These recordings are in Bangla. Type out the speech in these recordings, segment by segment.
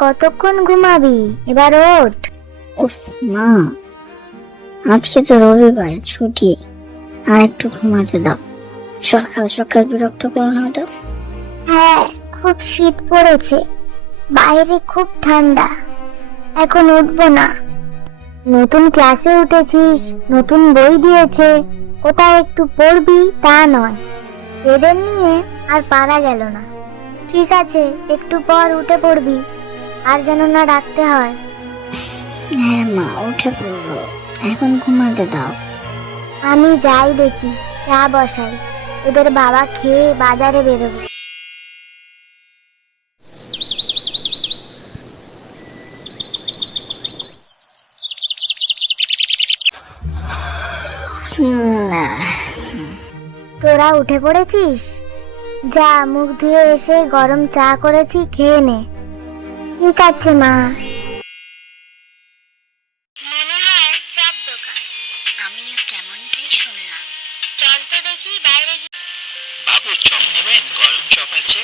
কতক্ষণ ঘুমাবি? এবার ওঠ। উফ মা, আজকে তো রবিবার, ছুটি, আর একটু ঘুমাতে দাও। সকাল সকাল বিরক্ত করো না তো। হ্যাঁ, খুব শীত পড়েছে, বাইরে খুব ঠান্ডা, এখন উঠবো না। নতুন ক্লাসে উঠেছিস, নতুন বই দিয়েছে, কোথায় একটু পড়বি তা নয়। এদের নিয়ে আর পারা গেল না। ঠিক আছে, একটু পর উঠে পড়বি, আর যেন না ডাকতে হয়। হ্যাঁ মা, উঠে পড়বো, এখন ঘুমাতে দাও। আমি যাই দেখি, চা বসাই, ওদের বাবা খেয়ে বাজারে বেরোবে। তোরা উঠে পড়েছিস? যা, মুখ ধুয়ে এসে গরম চা করেছি, খেয়ে নে। ঠিক আছে মা। মনে হয় চপ দোকান। আমিও তেমনটাই শুনলাম। চল তো দেখি বাইরে। বাবু চপ নেবেন? গরম চপ আছে।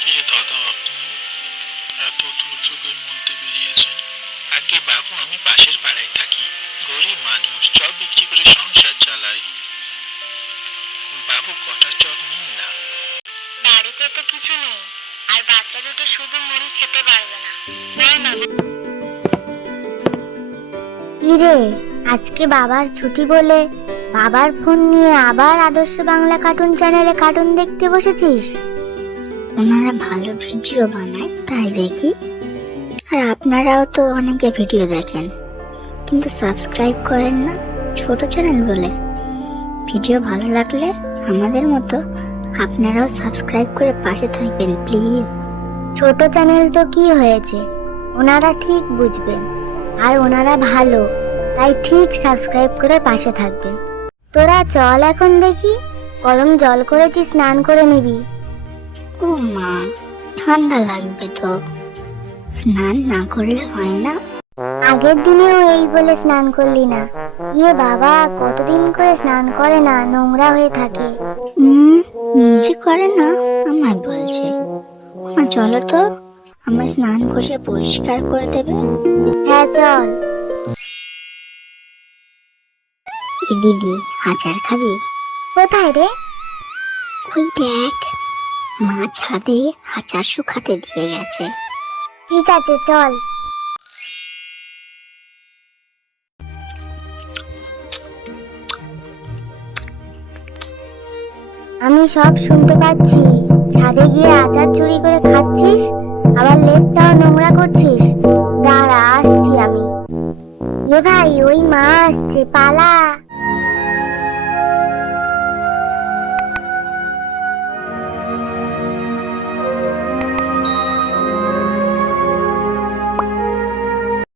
কে দাদা আপনি এত দুর্যোগের মধ্যে বেরিয়েছেন? আগে বাবু, আমি পাশের পাড়ায় থাকি, গরিব মানুষ, চপ বিক্রি করে সংসার চালাই। বাবু কটা চপ নিন না। বাড়িতে তো কিছু নেই, আর বাচ্চা দুটো শুধু মুড়ি খেতে পারবে না। কি রে, আজকে বাবার ছুটি বলে বাবার ফোন নিয়ে আবার আদর্শ বাংলা কার্টুন চ্যানেলে কার্টুন দেখতে বসেছিস? ওনারা ভালো ভিডিও বানায়, তাই দেখি। আর আপনারাও তো অনেকে ভিডিও দেখেন, কিন্তু সাবস্ক্রাইব করেন না, ছোট চ্যানেল বলে। ভিডিও ভালো লাগলে আমাদের মতো আপনারাও সাবস্ক্রাইব করে পাশে থাকবেন প্লিজ। ছোট চ্যানেল তো কি হয়েছে, ওনারা ঠিক বুঝবেন, আর ওনারা ভালো, তাই ঠিক সাবস্ক্রাইব করে পাশে থাকবেন। তোরা চল এখন দেখি, গরম জল করেছি, স্নান করে নিবি। ও মা, ঠান্ডা লাগবে তো, স্নান না করলে হয় না? আগের দিনেও এই বলে স্নান করলি না। ইয়ে বাবা, কতদিন করে স্নান করে না, নোংরা হয়ে থাকে। নিজে করে না, আমায় বলছে। মা চলো তো, আমার স্নান করে পরিষ্কার করে দেবে। হ্যাঁ চল। দিদি, আচার খাবি? কোথায় রে? ওই দেখ, মা ছাদে আচার শুকাতে দিয়ে গেছে। ঠিক আছে চল। আমি সব শুনতে পাচ্ছি, ছাদে গিয়ে আচার চুরি করে খাচ্ছিস, আবার লেপটাও নোংরা করছিস। দাঁড়া, আসছি আমি। এ ভাই, ওই মা আসছে, পালা।